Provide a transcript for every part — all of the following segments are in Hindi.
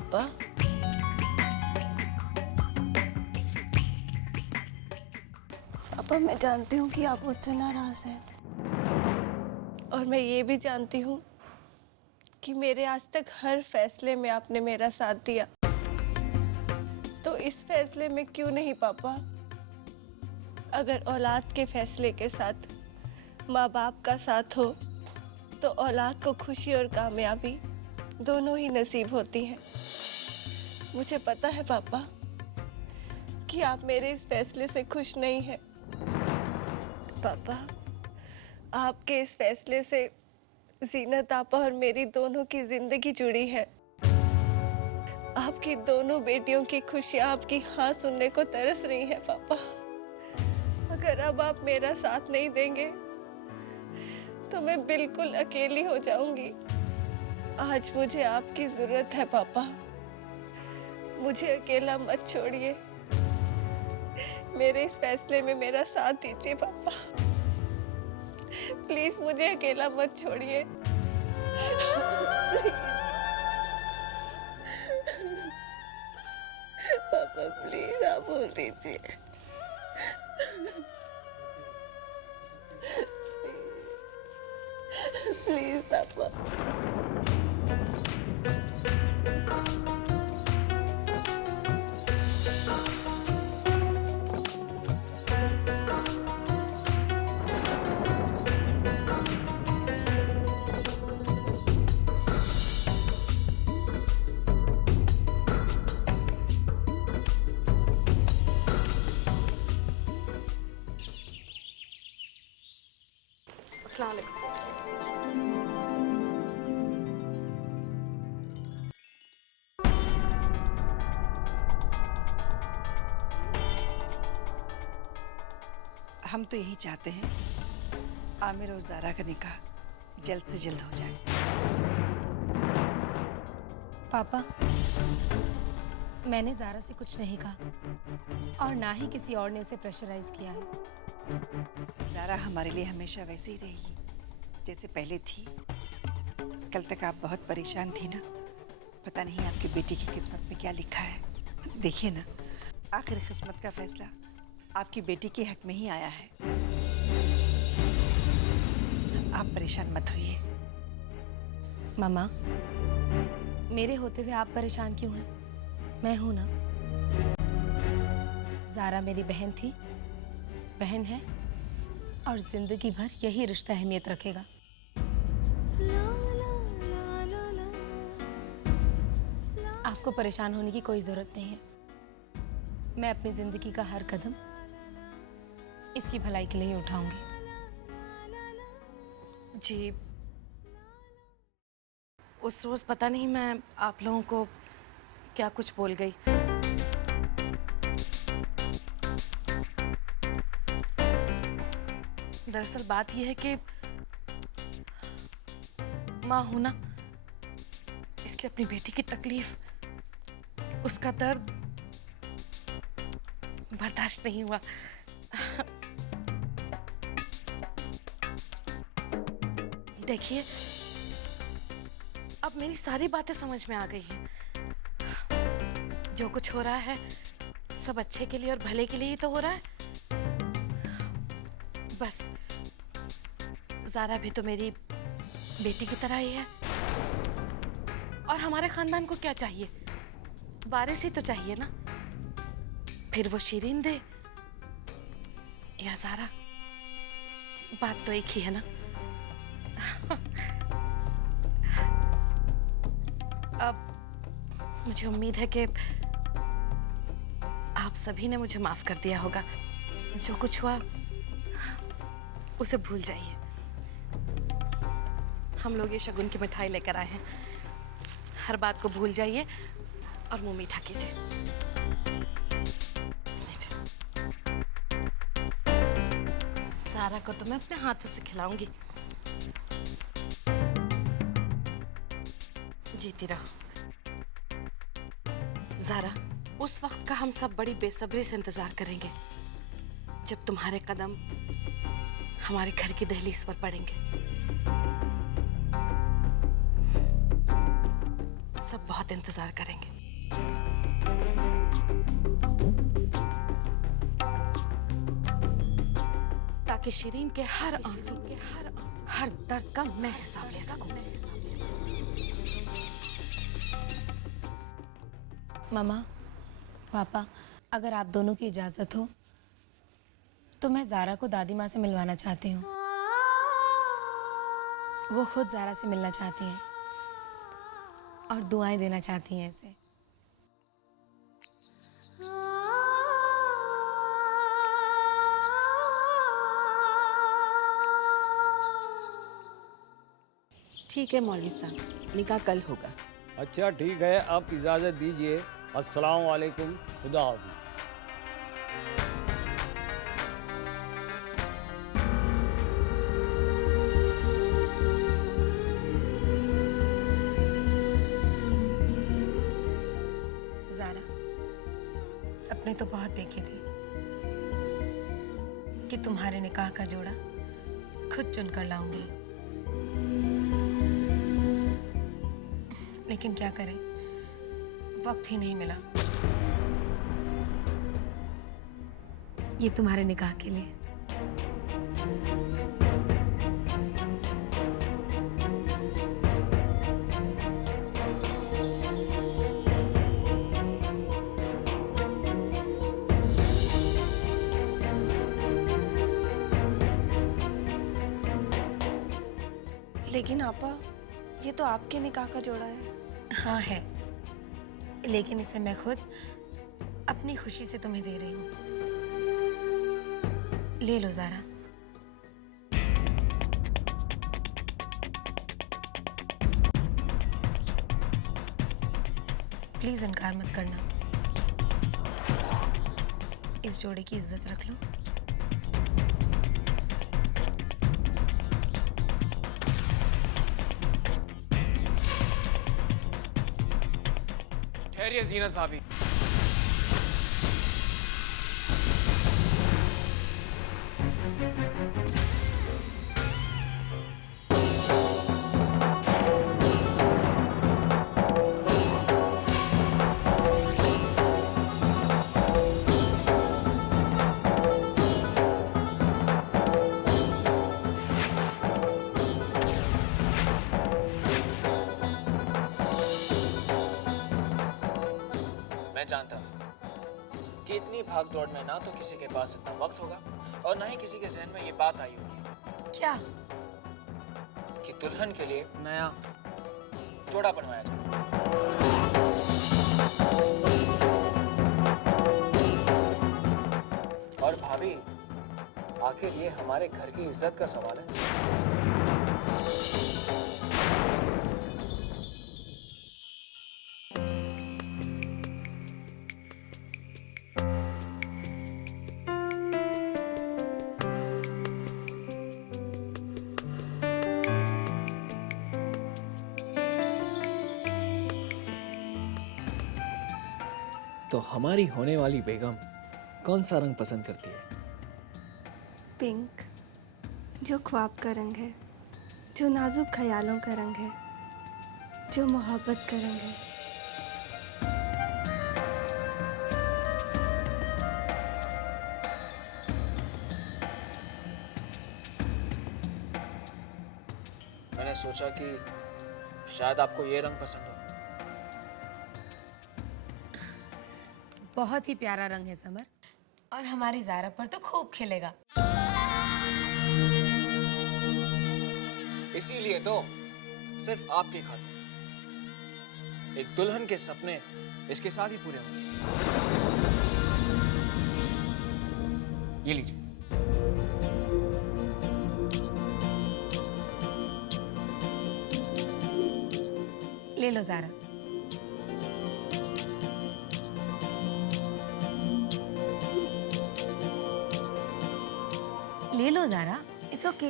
पापा। पापा, मैं जानती हूँ कि आप मुझसे नाराज हैं, और मैं ये भी जानती हूँ कि मेरे आज तक हर फैसले में आपने मेरा साथ दिया। तो इस फैसले में क्यों नहीं पापा? अगर औलाद के फैसले के साथ माँ बाप का साथ हो तो औलाद को खुशी और कामयाबी दोनों ही नसीब होती हैं। मुझे पता है पापा कि आप मेरे इस फैसले से खुश नहीं हैं। पापा, आपके इस फैसले से जीनत आपा और मेरी दोनों की जिंदगी जुड़ी है। आपकी दोनों बेटियों की खुशियां आपकी हाँ सुनने को तरस रही हैं पापा। अगर अब आप मेरा साथ नहीं देंगे तो मैं बिल्कुल अकेली हो जाऊंगी। आज मुझे आपकी जरूरत है पापा। मुझे अकेला मत छोड़िए। मेरे इस फैसले में मेरा साथ दीजिए पापा। प्लीज मुझे अकेला मत छोड़िए। पापा प्लीज आप बोल दीजिए। प्लीज पापा। अस्सलाम वालेकुम। हम तो यही चाहते हैं आमिर और ज़ारा का निकाह जल्द से जल्द हो जाए। पापा, मैंने ज़ारा से कुछ नहीं कहा और ना ही किसी और ने उसे प्रेशराइज किया है। ज़ारा हमारे लिए हमेशा वैसे ही रहेगी जैसे पहले थी। कल तक आप बहुत परेशान थी ना, पता नहीं आपकी बेटी की किस्मत में क्या लिखा है। देखिए ना, आखिर किस्मत का फैसला आपकी बेटी के हक में ही आया है। आप परेशान मत होइए। मामा, मेरे होते हुए आप परेशान क्यों हैं? मैं हूं ना। ज़ारा मेरी बहन थी, बहन है, और जिंदगी भर यही रिश्ता अहमियत रखेगा। आपको परेशान होने की कोई जरूरत नहीं है। मैं अपनी जिंदगी का हर कदम इसकी भलाई के लिए ही उठाऊंगी। जी, उस रोज पता नहीं मैं आप लोगों को क्या कुछ बोल गई। दरअसल बात यह है कि माँ हूं ना, इसलिए अपनी बेटी की तकलीफ, उसका दर्द बर्दाश्त नहीं हुआ। देखिए, अब मेरी सारी बातें समझ में आ गई हैं। जो कुछ हो रहा है सब अच्छे के लिए और भले के लिए ही तो हो रहा है। बस ज़ारा भी तो मेरी बेटी की तरह ही है। और हमारे खानदान को क्या चाहिए? वारिस ही तो चाहिए ना। फिर वो शिरीन दे या ज़ारा, बात तो एक ही है ना। अब मुझे उम्मीद है कि आप सभी ने मुझे माफ कर दिया होगा। जो कुछ हुआ उसे भूल जाइए। हम लोग ये शगुन की मिठाई लेकर आए हैं। हर बात को भूल जाइए और मुंह मीठा कीजिए। लीजिए। सारा को तो मैं अपने हाथों से खिलाऊंगी। जीती रहो। ज़ारा, उस वक्त का हम सब बड़ी बेसब्री से इंतजार करेंगे जब तुम्हारे कदम हमारे घर की दहलीज पर पड़ेंगे। सब बहुत इंतजार करेंगे। ताकि शिरीन के हर आंसू हर दर्द का मैं हिसाब ले सकूं। मम्मा, पापा, अगर आप दोनों की इजाज़त हो तो मैं ज़ारा को दादी माँ से मिलवाना चाहती हूँ। वो खुद ज़ारा से मिलना चाहती हैं और दुआएं देना चाहती हैं इसे। ठीक है मौलवी साहब, निकाह कल होगा। अच्छा ठीक है, आप इजाज़त दीजिए। अस्सलाम वालेकुम, खुदा हाफ़िज़। ज़ारा, सपने तो बहुत देखे थे कि तुम्हारे निकाह का जोड़ा खुद चुनकर लाऊंगी, लेकिन क्या करें, वक्त ही नहीं मिला। ये तुम्हारे निकाह के लिए। लेकिन आपा, ये तो आपके निकाह का जोड़ा है। हाँ है, लेकिन इसे मैं खुद अपनी खुशी से तुम्हें दे रही हूँ। ले लो ज़ारा। प्लीज इनकार मत करना। इस जोड़े की इज्जत रख लो। ठहरिए जीनत भाभी। मैं जानता था कि इतनी भाग दौड़ में ना तो किसी के पास इतना वक्त होगा और ना ही किसी के जहन में ये बात आई होगी क्या? कि दुल्हन के लिए नया जोड़ा बनवाया जाए। और भाभी, आखिर ये हमारे घर की इज्जत का सवाल है। तो हमारी होने वाली बेगम कौन सा रंग पसंद करती है? पिंक, जो ख्वाब का रंग है, जो नाजुक ख्यालों का रंग है, जो मोहब्बत का रंग है। मैंने सोचा कि शायद आपको ये रंग पसंद हो। बहुत ही प्यारा रंग है समर, और हमारी ज़ारा पर तो खूब खिलेगा। इसीलिए तो सिर्फ आपकी खातिर एक दुल्हन के सपने इसके साथ ही पूरे होंगे। ये लीजिए। ले लो ज़ारा। ले लो ज़ारा, इट्स ओके।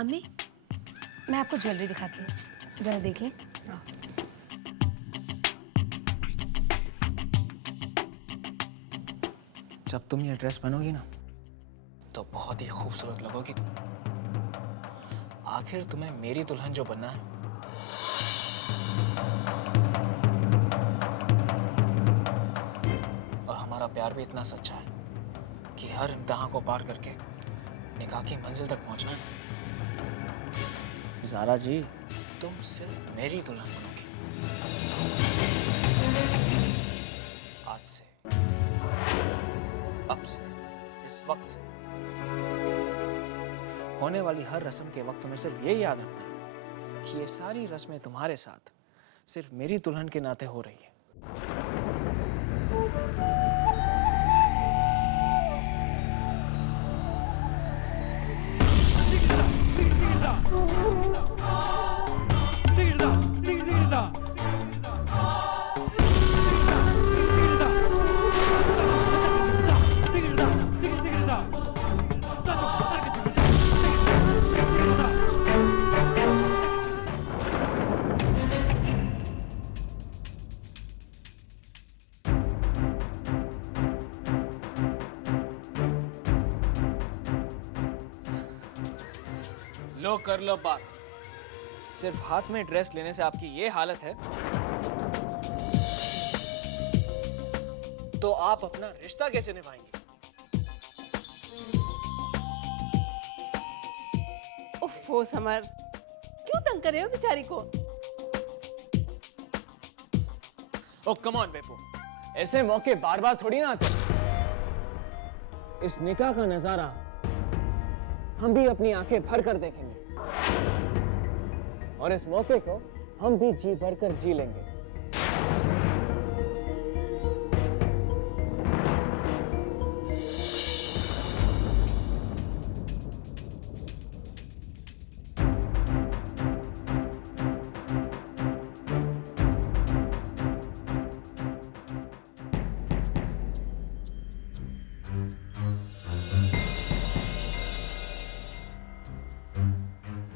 अम्मी, मैं आपको ज्वेलरी दिखाती हूँ, जरा देखिए। जब तुम ये ड्रेस पहनोगी ना तो बहुत ही खूबसूरत लगोगी तुम। आखिर तुम्हें मेरी दुल्हन जो बनना है, और हमारा प्यार भी इतना सच्चा है कि हर इम्तिहान को पार करके निकाह की मंजिल तक पहुंचना है। ज़ारा जी, तुम सिर्फ मेरी दुल्हन बनोगी आज से, अब से, इस वक्त से। होने वाली हर रस्म के वक्त तुम्हें सिर्फ ये याद रखना है कि ये सारी रस्में तुम्हारे साथ सिर्फ मेरी दुल्हन के नाते हो रही है। लो कर लो बात। सिर्फ हाथ में ड्रेस लेने से आपकी ये हालत है तो आप अपना रिश्ता कैसे निभाएंगे? ओफो समर, क्यों तंग कर रहे हो बेचारी को? ओ कम ऑन बेपू, ऐसे मौके बार बार थोड़ी ना आते। इस निकाह का नजारा हम भी अपनी आंखें भर कर देखेंगे और इस मौके को हम भी जी भर कर जी लेंगे।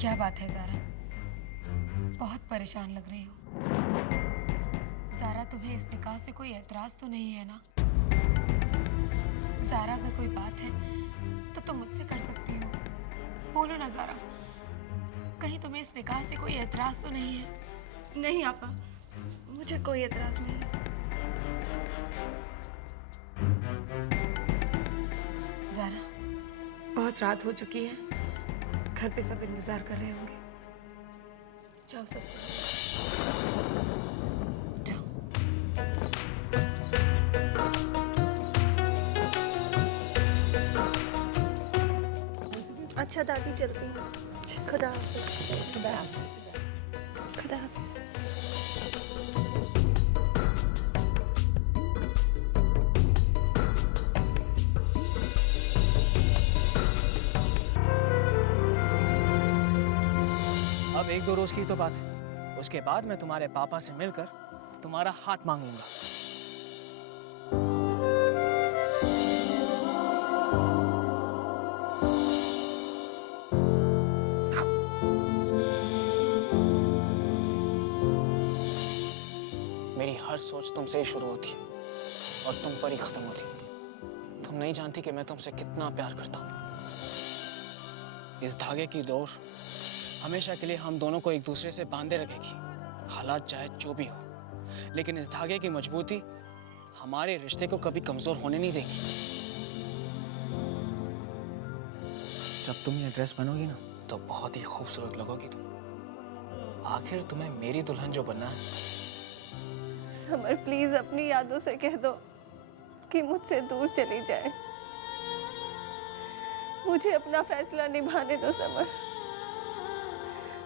क्या बात है ज़ारा, बहुत परेशान लग रही हो। ज़ारा, तुम्हें इस निकाह से कोई एतराज़ तो नहीं है ना? ज़ारा, अगर कोई बात है तो तुम मुझसे कर सकती हो। बोलो ना ज़ारा, कहीं तुम्हें इस निकाह से कोई एतराज़ तो नहीं है? नहीं आपा, मुझे कोई एतराज़ नहीं है। ज़ारा, बहुत रात हो चुकी है, घर पे सब इंतजार कर रहे होंगे। जाओ सबसे जाओ। अच्छा दादी, चलती हूँ। खुदा हाफिज़। खुदा हाफिज़। अब 1-2 रोज की तो बात है, उसके बाद मैं तुम्हारे पापा से मिलकर तुम्हारा हाथ मांगूंगा। मेरी हर सोच तुमसे ही शुरू होती है और तुम पर ही खत्म होती है। तुम नहीं जानती कि मैं तुमसे कितना प्यार करता हूँ। इस धागे की डोर हमेशा के लिए हम दोनों को एक दूसरे से बांधे रखेगी, हालात चाहे जो भी हो। लेकिन इस धागे की मजबूती हमारे रिश्ते को कभी कमजोर होने नहीं देगी। जब तुम ये ड्रेस पहनोगी ना तो बहुत ही खूबसूरत लगोगी तुम। आखिर तुम्हें मेरी दुल्हन जो बनना है। समर, प्लीज अपनी यादों से कह दो कि मुझसे दूर चली जाए। मुझे अपना फैसला निभाने दो समर,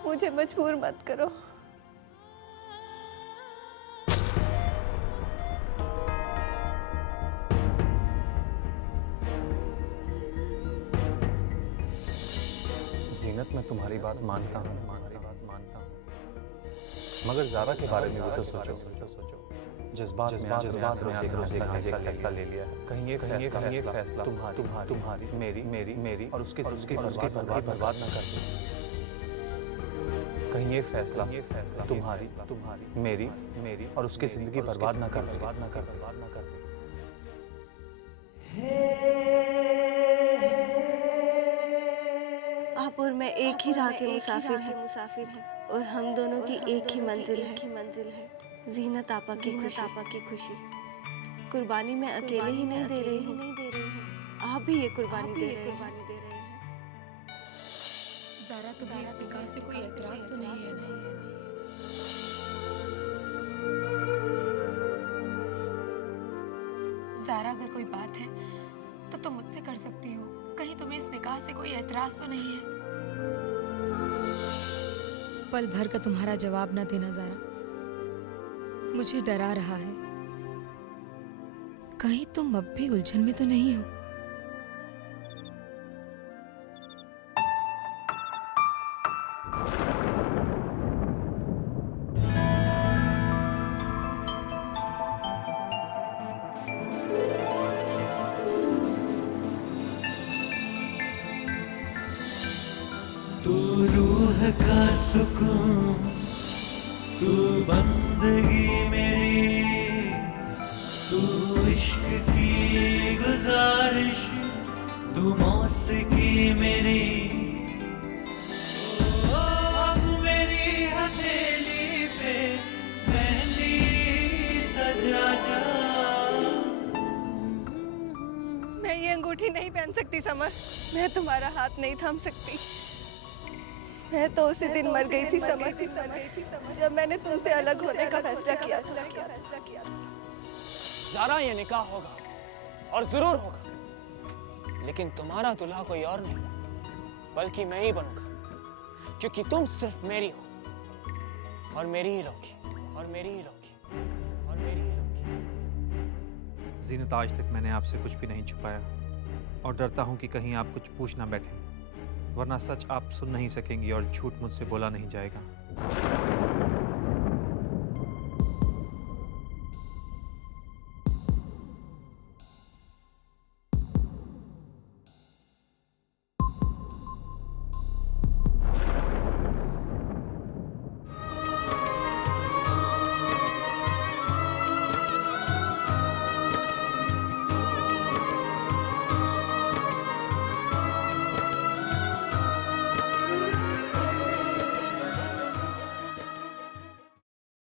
मुझे मजबूर मत करो। जीनत, मैं तुम्हारी बात मानता हूँ, मगर ज़ारा के बारे में भी तो सोचो। जज्बात एक फैसला ले लिया है। कहीं ये फैसला तुम्हारी मेरी और उसकी बर्बाद ना कर दे। कहीं ये फैसला तुम्हारी मेरी और उसकी जिंदगी बर्बाद ना कर दे। आप और मैं एक ही राह के मुसाफिर हैं और हम दोनों की एक ही मंजिल है। जीनत आपा की खुशी। कुर्बानी मैं अकेले ही नहीं दे रही हूँ, आप भी ये कुर्बानी दे रहे हैं। ज़ारा, तुम्हें इस निकाह से कोई एतराज़ तो नहीं है ना? ज़ारा, अगर कोई बात है तो तुम मुझसे कर सकती हो। कहीं तुम्हें इस निकाह से कोई एतराज़ तो नहीं है? पल भर का तुम्हारा जवाब ना देना ज़ारा मुझे डरा रहा है। कहीं तुम अब भी उलझन में तो नहीं हो? तू रूह का सुकून, तू बंदगी मेरी, तू इश्क की गुजारिश, तू मौसीकी मेरी। ओ अब मेरी हथेली पे मेहंदी सजा जा। मैं ये अंगूठी नहीं पहन सकती समर, मैं तुम्हारा हाथ नहीं थाम सकती। मैं तो उसी दिन मर गई थी समर, जब मैंने तुमसे अलग होने का फैसला किया था। ज़ारा, ये निकाह होगा और जरूर होगा, लेकिन तुम्हारा दूल्हा कोई और नहीं बल्कि मैं ही बनूंगा, क्योंकि तुम सिर्फ मेरी हो और मेरी ही रहोगी और मेरी ही रहोगी और मेरी ही रहोगी। जीनत, आज तक मैंने आपसे कुछ भी नहीं छुपाया और डरता हूँ कि कहीं आप कुछ पूछ ना बैठें, वरना सच आप सुन नहीं सकेंगी और झूठ मुझसे बोला नहीं जाएगा।